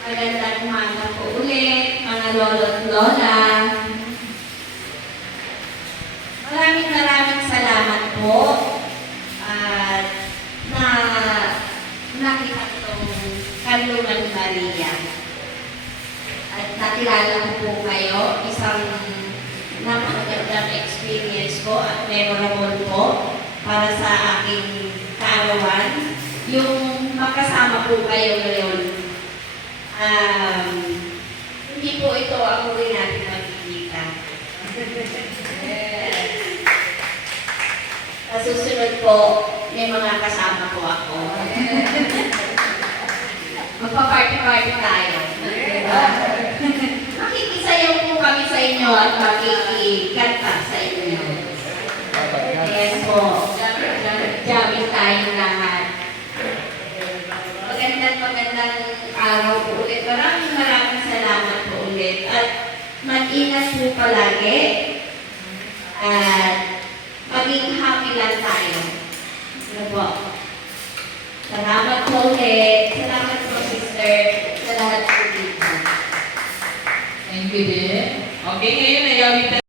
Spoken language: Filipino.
Magandang umaga po ulit, mga lolo't lola. Maraming salamat po at na nakita itong Kanlungan Maria. At nakilala ko po kayo, isang napakagandang experience po at memorable po para sa aking kaarawan. Yung makasama po kayo ngayon. Hindi po ito ang uli natin magkikita. Sa susunod po, may mga kasama po ako. Magpa-party-party tayo. Makikisayaw po kami sa inyo at makikikanta sa inyo. Yes po. Jamming tayo lahat. Magandang araw po ulit. Maraming salamat po ulit. At mag-ingat po palagi. At maging happy lang tayo. Ano po? Salamat po ulit. Salamat po, sister. Sa lahat po dito. Thank you din. Okay, ngayon ay